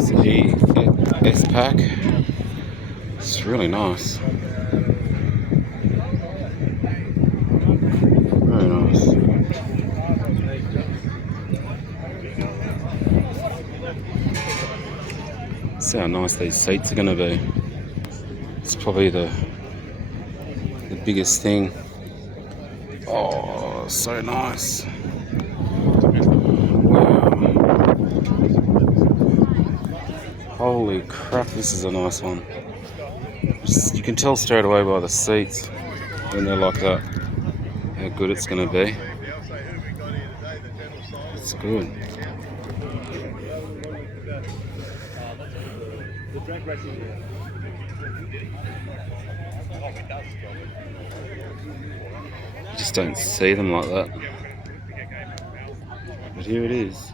It's the S pack. It's really nice. Very nice. See how nice these seats are going to be. It's probably the biggest thing. Oh, so nice. Wow. Holy crap, this is a nice one. You can tell straight away by the seats when they're like that how good it's going to be. It's good. You just don't see them like that. But here it is.